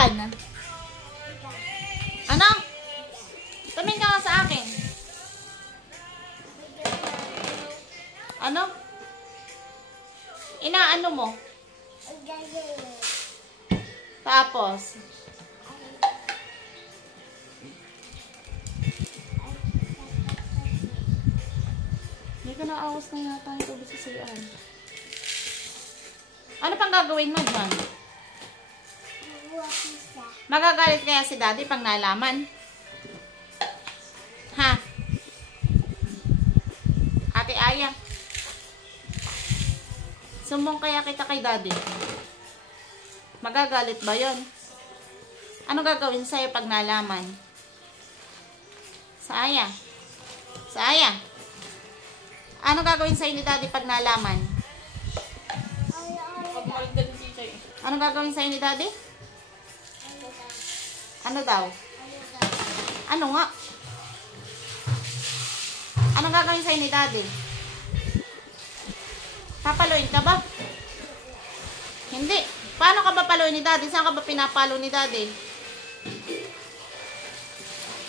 yan? Ano? Tumingin ka nga sa akin. Ano? Inaano mo? Tapos? Hindi ka naawas na yata yung tubig sa CR. Ano pang gagawin mo dyan? Magagalit kaya si daddy pag nalaman? Ha? Ate Aya? Sumbong kaya kita kay daddy? Magagalit ba yon? Ano gagawin sa'yo pag nalaman? Sa Aya? Sa Aya? Ano gagawin sa'yo ni daddy pag nalaman? Ano gagawin sa'yo ni daddy? Ano daw? Ano nga? Ano gagawin sa'yo ni daddy? Papaluin ka ba? Hindi. Paano ka ba paluin ni daddy? Saan ka ba pinapalo ni daddy?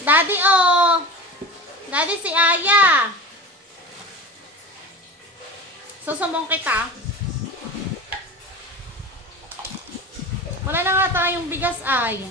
Daddy, oh! Daddy, si Aya! Susumong kita. Wala na nga tayong bigas ay.